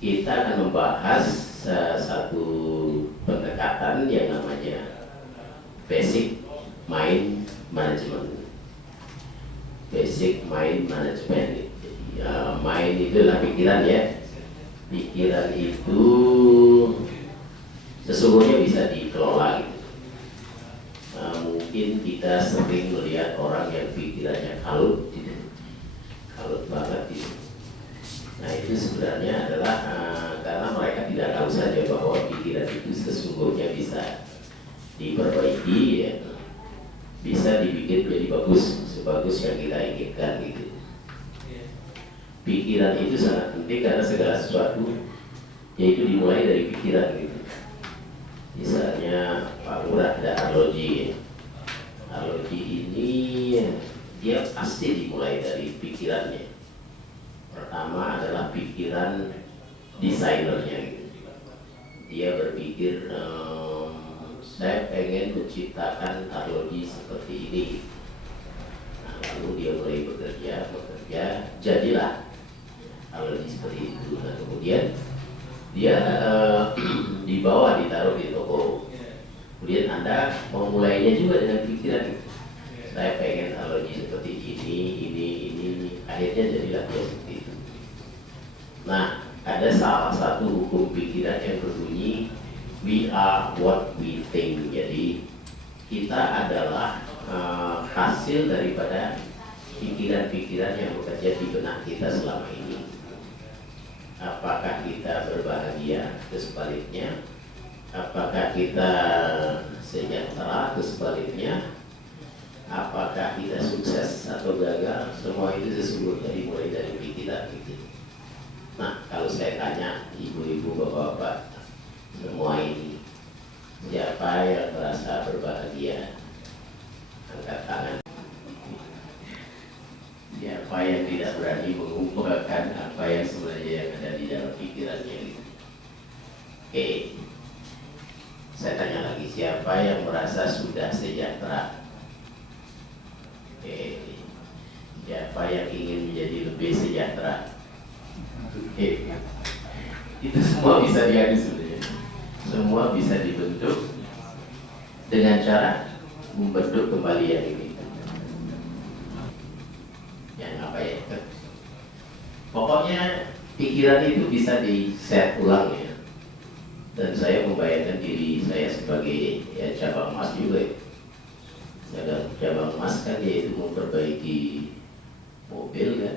kita akan membahas satu pendekatan yang namanya basic mind management. Basic mind management. Mind itu adalah pikiran ya. Pikiran itu sesungguhnya bisa dikelola gitu. Mungkin kita sering melihat orang yang pikirannya kalut gitu. Kalut banget gitu. Nah itu sebenarnya adalah karena mereka tidak tahu saja bahwa pikiran itu sesungguhnya bisa diperbaiki ya, bisa dibikin menjadi bagus, sebagus yang kita inginkan gitu. Pikiran itu sangat penting karena segala sesuatu yaitu dimulai dari pikiran gitu. Misalnya Pak Lurah ada arloji ya. Arloji ini dia pasti dimulai dari pikirannya. Pertama adalah pikiran desainernya gitu. Dia berpikir saya pengen menciptakan arloji seperti ini. Nah, lalu dia mulai bekerja, jadilah arloji seperti itu. Nah kemudian dia dibawa, ditaruh di toko. Kemudian Anda memulainya juga dengan pikiran gitu. Saya pengen arloji seperti ini. Akhirnya jadilah dia seperti itu. Nah, ada salah satu hukum pikiran yang berbunyi we are what we think. Jadi kita adalah hasil daripada pikiran-pikiran yang bekerja di benak kita selama ini. Apakah kita berbahagia atau sebaliknya? Apakah kita sejahtera atau sebaliknya? Apakah kita sukses atau gagal? Semua itu sesungguhnya dimulai dari pikiran gitu. Nah, kalau saya tanya ibu-ibu, bapak-bapak, semua ini, siapa yang merasa berbahagia? Angkat tangan. Siapa yang tidak berani mengungkapkan apa yang sebenarnya yang ada di dalam pikirannya gitu. Oke. Saya tanya lagi, siapa yang merasa sudah sejahtera? Oke. Siapa yang ingin menjadi lebih sejahtera? Oke. Itu semua bisa diadu sebenarnya. Semua bisa dibentuk dengan cara membentuk kembali yang ini. Yang apa ya? Pokoknya pikiran itu bisa di-set ulang ya. Dan saya membayangkan diri saya sebagai ya, cabang emas juga ya. Cabang emas kan yaitu memperbaiki mobil kan.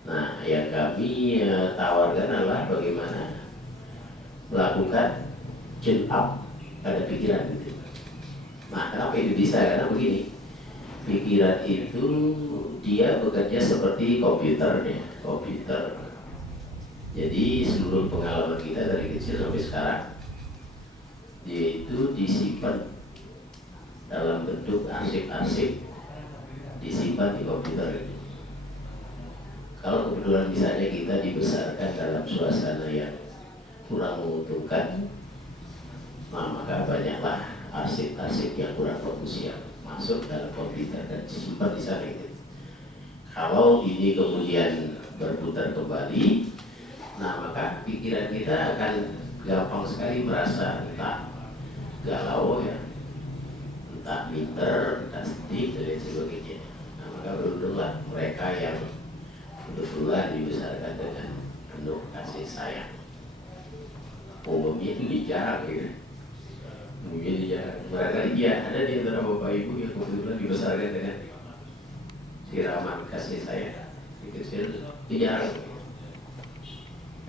Nah, yang kami tawarkan adalah bagaimana melakukan tune up pada pikiran gitu. Nah, kenapa itu bisa? Karena begini, pikiran itu dia bekerja seperti komputer. Jadi seluruh pengalaman kita dari kecil sampai sekarang dia itu disimpan dalam bentuk arsip-arsip, disimpan di komputer. Kalau kebetulan misalnya kita dibesarkan dalam suasana yang kurang menguntungkan, maka banyaklah arsip-arsip yang kurang bagus yang masuk dalam komputer dan disimpan di sana gitu. Kalau ini kemudian berputar kembali, nah maka pikiran kita akan gampang sekali merasa entah galau ya, entah minder, entah sedih dan sebagainya. Nah maka beruntunglah mereka yang kebetulan dibesarkan dengan penuh kasih sayang. Umumnya itu jarang gitu. Mungkin jarang. Barangkali dia ada di antara bapak ibu yang kebetulan dibesarkan dengan siraman kasih sayang. Kecil itu jarang.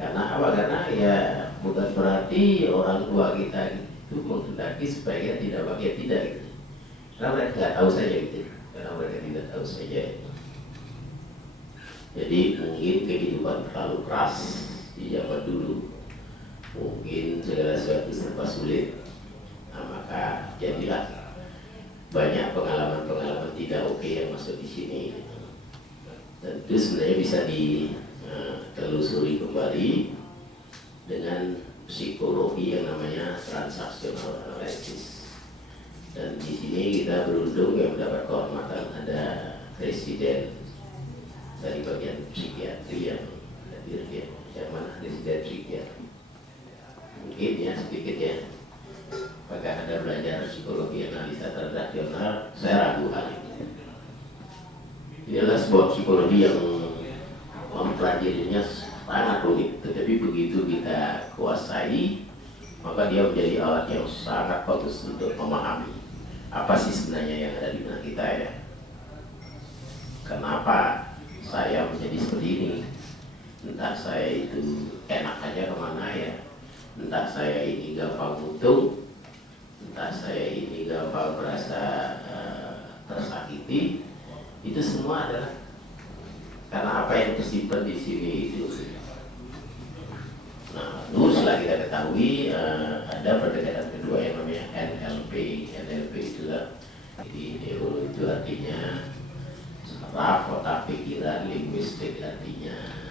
Karena apa? Karena ya bukan berarti orang tua kita itu menghendaki supaya tidak bahagia, tidak gitu. Karena mereka tidak tahu saja gitu. Karena mereka tidak tahu saja. Jadi mungkin kehidupan terlalu keras di zaman dulu, mungkin segala sesuatu serba sulit. Nah maka jadilah banyak pengalaman-pengalaman tidak oke yang masuk di sini. Dan itu sebenarnya bisa ditelusuri kembali dengan psikologi yang namanya transaksional analisis. Dan di sini kita beruntung yang mendapat kehormatan ada presiden dari bagian psikiatri yang hadir di mana sedikit ya. Apakah Anda belajar psikologi analisa transaksional? Saya ragu hal ini. Ini adalah sebuah psikologi yang mempelajarinya sangat rumit, tetapi begitu kita kuasai, maka dia menjadi alat yang sangat bagus untuk memahami apa sih sebenarnya yang ada di benak kita ya. Kenapa saya menjadi seperti ini? Entah saya itu enak aja kemana ya, entah saya ini gampang untung, entah saya ini gampang merasa tersakiti. Itu semua adalah karena apa yang tersimpan di sini itu. Nah, lalu setelah kita ketahui ada pendekatan kedua yang namanya NLP. NLP itulah, jadi neuro itu artinya saraf, otak, pikiran, linguistik artinya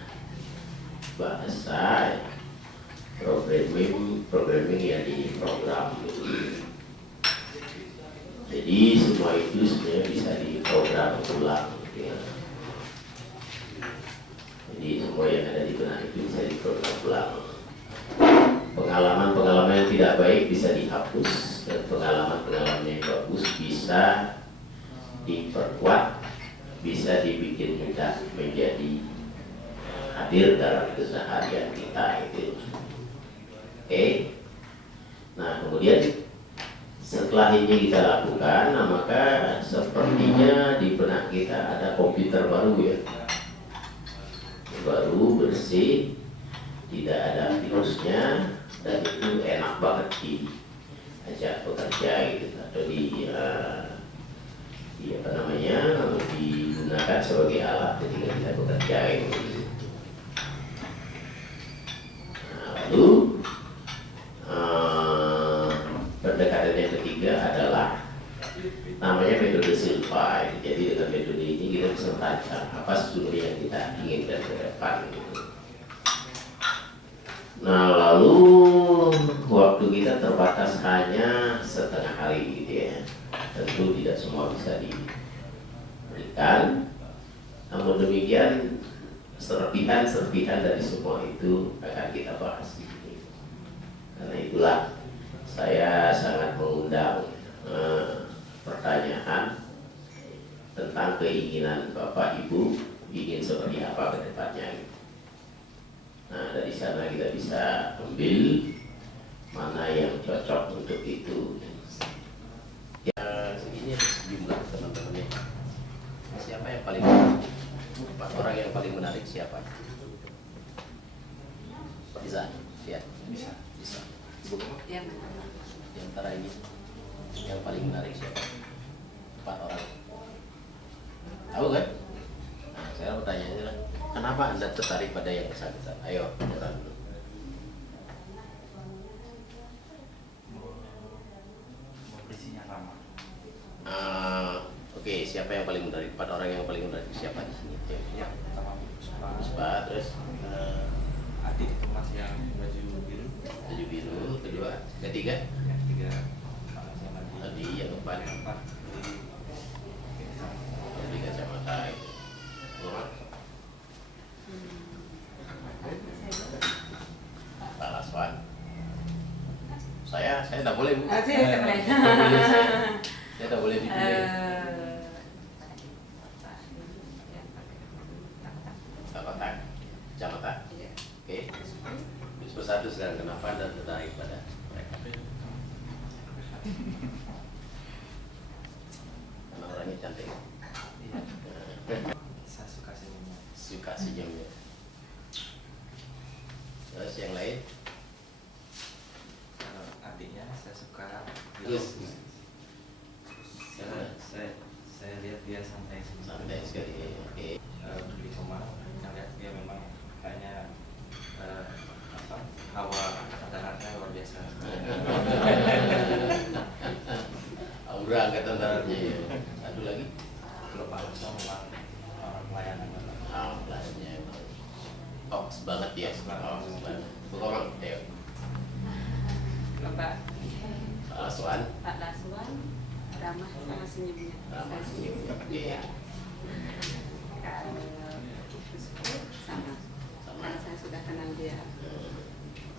bahasa, programming ya di program. Jadi semua itu sebenarnya bisa diprogram ulang ya. Jadi semua yang ada di benak itu bisa diprogram ulang. Pengalaman-pengalaman yang tidak baik bisa dihapus, dan pengalaman-pengalaman yang bagus bisa diperkuat, bisa dibikin mudah menjadi hadir dalam keseharian kita itu. Oke. Nah, kemudian setelah ini kita lakukan, nah maka sepertinya di benak kita ada komputer baru ya, baru, bersih, tidak ada virusnya, dan itu enak banget diajak bekerja gitu, atau digunakan sebagai alat ketika kita bekerja gitu. Nah, lalu pendekatan yang ketiga adalah namanya metode Silva. Jadi dengan metode ini kita bisa merancang apa sesungguhnya yang kita inginkan ke depan gitu. Nah, lalu waktu kita terbatas hanya setengah hari gitu ya. Tentu tidak semua bisa diberikan. Namun demikian serpihan dari semua itu akan kita bahas di sini. Karena itulah saya sangat mengundang pertanyaan tentang keinginan Bapak Ibu ingin seperti apa ke depannya. Nah, dari sana kita bisa ambil mana yang cocok untuk itu. Ya, ini sejumlah teman-temannya. Siapa yang paling menarik? Orang yang paling menarik siapa? Bisa? Ya. Bisa. Ya. Di antara ini yang paling menarik siapa? 4 orang. Tahu kan? Nah, saya pertanyaannya lah, kenapa Anda tertarik pada yang bersangkutan? Ayo, orang dulu. Isinya sama. Oke, siapa yang paling menarik? 4 orang yang paling menarik siapa di sini? Ya, pertama Puspa, terus adik kelas yang baju biru. baju biru, kedua, ketiga, Yang ketiga sama tadi yang keempat, yang keempat di kacamata itu. Keluar. Pak Laswan. Saya tidak boleh Bu. Saya tidak boleh. Saya tidak boleh dipilih. Kacamata. Kacamata. Oke. Terus persatu sekarang, kenapa Anda tertarik pada mereka? Karena orangnya cantik. saya suka senyumnya. Suka senyumnya. Terus yang lain? Kalau adiknya saya suka Terus saya lihat dia santai santai sekali. Oke. beli rumah, saya lihat dia memang kayaknya hawa daratnya luar biasa. Aura angkatan daratnya ya. Satu lagi. Kalau Pak Laswa memang orang pelayanan banget. Pelayannya toks banget ya. Toks banget. Bukan ayo. Bapak Pak Laswan. Pak Laswan ramah sama senyumnya. Ramah Saya senyumnya. suka. Iya. Kalau Puspa sama. Sama. Karena saya sudah kenal dia.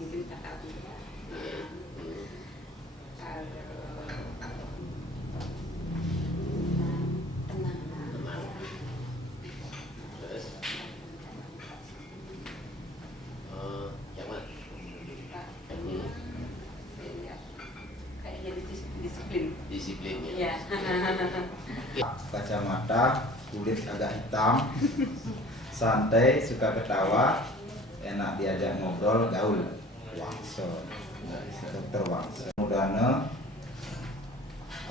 Mungkin tak tahu. tenang. Tenang. Terus yang mana? Yang ini Ya, kayak jadi disiplin. disiplinnya. Iya. Kacamata, kulit agak hitam, santai, suka ketawa, enak diajak ngobrol, gaul. Wangso, Dokter Wangso. Mudane,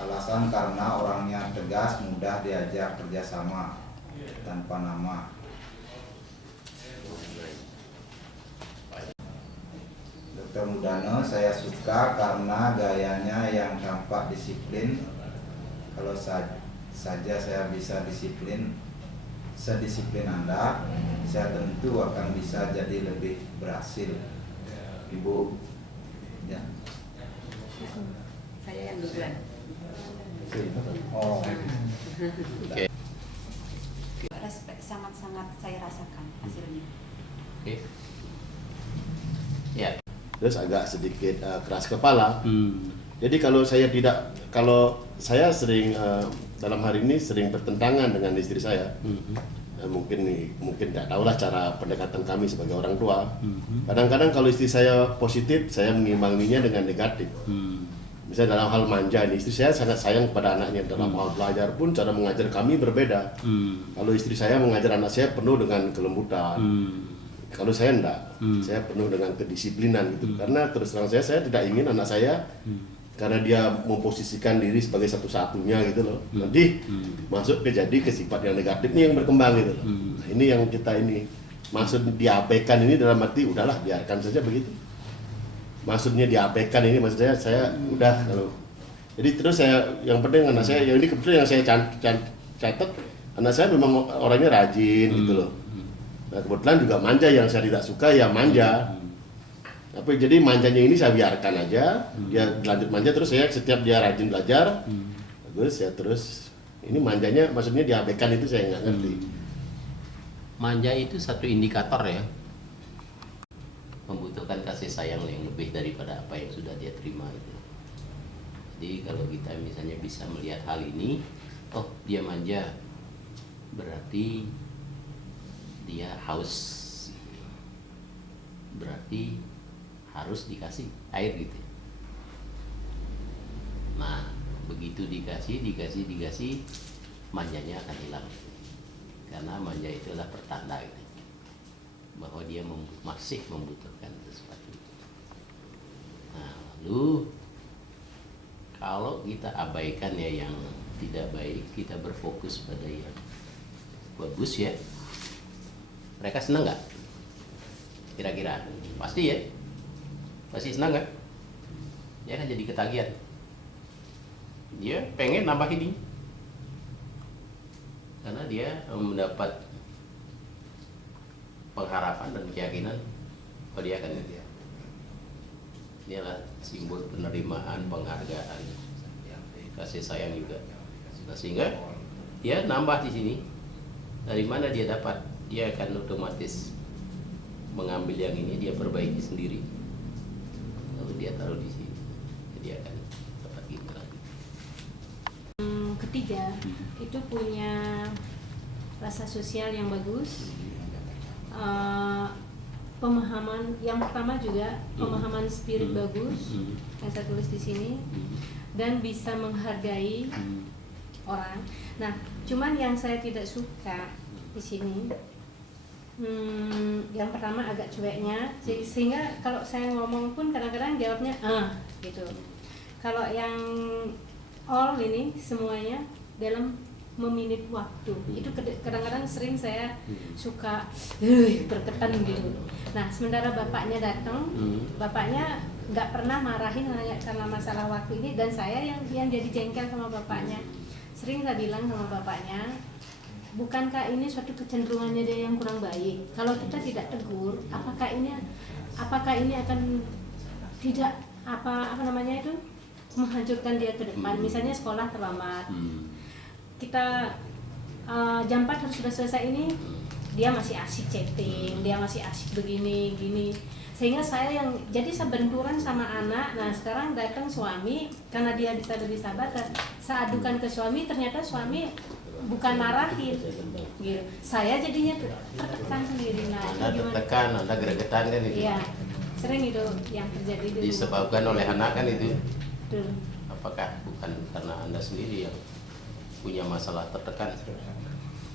alasan karena orangnya tegas, mudah diajak kerjasama, tanpa nama. Dokter Mudane saya suka karena gayanya yang tampak disiplin. Kalau saja saya bisa disiplin, sedisiplin Anda, saya tentu akan bisa jadi lebih berhasil. Ibu, ya. Saya yang duluan. Oh, Respect sangat-sangat saya rasakan hasilnya. Oke. Ya. Terus agak sedikit keras kepala. Jadi kalau saya sering dalam hari ini sering bertentangan dengan istri saya. Mungkin tidak tahulah cara pendekatan kami sebagai orang tua. Kadang-kadang kalau istri saya positif, saya mengimbanginya dengan negatif. Misalnya dalam hal manja ini, istri saya sangat sayang kepada anaknya. Dalam hal belajar pun cara mengajar kami berbeda. Kalau istri saya mengajar anak saya penuh dengan kelembutan. Kalau saya enggak, saya penuh dengan kedisiplinan gitu. Karena terus terang saya tidak ingin anak saya karena dia memposisikan diri sebagai satu-satunya gitu loh. Nanti masuk ke sifat yang negatif ini yang berkembang gitu loh. Nah, ini yang kita ini maksud diabaikan ini dalam arti udahlah biarkan saja begitu. Maksudnya diabaikan ini maksud saya udah kalau. Jadi terus saya yang penting anak saya yang ini kebetulan yang saya catat anak saya memang orangnya rajin gitu loh. Nah, kebetulan juga manja yang saya tidak suka ya manja. Tapi jadi manjanya ini saya biarkan aja, dia lanjut manja terus saya setiap dia rajin belajar, bagus ya terus ini manjanya maksudnya diabaikan itu saya nggak ngerti. Manja itu satu indikator ya, membutuhkan kasih sayang yang lebih daripada apa yang sudah dia terima itu. Jadi kalau kita misalnya bisa melihat hal ini, oh dia manja, berarti dia haus, berarti harus dikasih air gitu. Nah, begitu dikasih, manjanya akan hilang. Karena manja itu adalah pertanda gitu, bahwa dia masih membutuhkan sesuatu. Nah, lalu kalau kita abaikan ya yang tidak baik, kita berfokus pada yang bagus ya, mereka senang nggak? Kira-kira pasti ya. Pasti senang kan? Dia kan jadi ketagihan. Dia pengen nambah ini. Karena dia mendapat pengharapan dan keyakinan bahwa dia akan dia adalah simbol penerimaan, penghargaan, kasih sayang juga. Nah, sehingga dia nambah di sini. Dari mana dia dapat? Dia akan otomatis mengambil yang ini, dia perbaiki sendiri. Lalu dia taruh di sini, jadi akan dapat gitu lagi. Ketiga, itu punya rasa sosial yang bagus. Pemahaman yang pertama juga pemahaman spirit bagus yang saya tulis di sini, dan bisa menghargai orang. Nah, cuman yang saya tidak suka di sini, yang pertama agak cueknya, sehingga kalau saya ngomong pun kadang-kadang jawabnya gitu. Kalau yang all ini semuanya dalam meminit waktu, itu kadang-kadang sering saya suka berketan gitu. Nah, sementara bapaknya datang, bapaknya nggak pernah marahin hanya karena masalah waktu ini, dan saya yang jadi jengkel sama bapaknya. Sering saya bilang sama bapaknya, bukankah ini suatu kecenderungannya dia yang kurang baik? Kalau kita tidak tegur, apakah ini akan tidak apa namanya itu menghancurkan dia ke depan? Misalnya sekolah terlambat, kita jam 4 harus sudah selesai ini, dia masih asik chatting, dia masih asik begini gini. sehingga saya benturan sama anak. Nah sekarang datang suami karena dia bisa lebih sabar, dan saya adukan ke suami, ternyata suami bukan marahin gitu, saya jadinya tertekan sendiri. Nah Anda tertekan, Anda gregetan kan itu. Iya, sering itu yang terjadi di rumah. Disebabkan oleh anak kan itu. Betul. Apakah bukan karena Anda sendiri yang punya masalah tertekan?